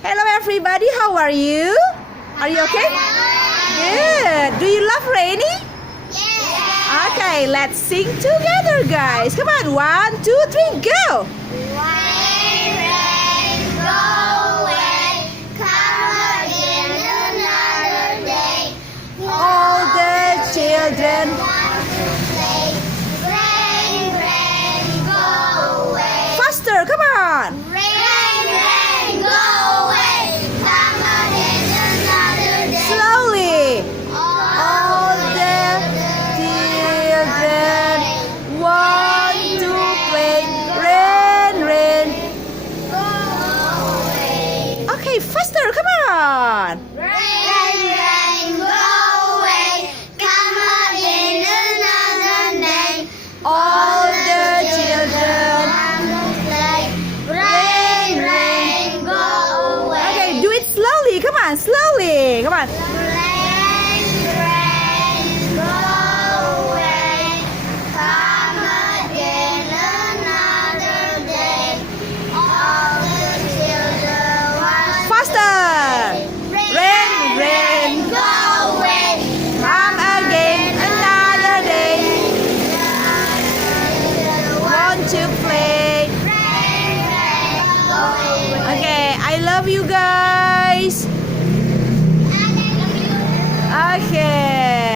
Hello everybody, how are you? Are you okay? Good. Do you love rainy? Okay, let's sing together, guys. Come on, 1, 2, 3, go. All the children. Faster, come on. Slowly. All the children want to play. Rain, rain. Okay, faster, come on. All the children. Okay, do it slowly. Come on, slowly. Come on.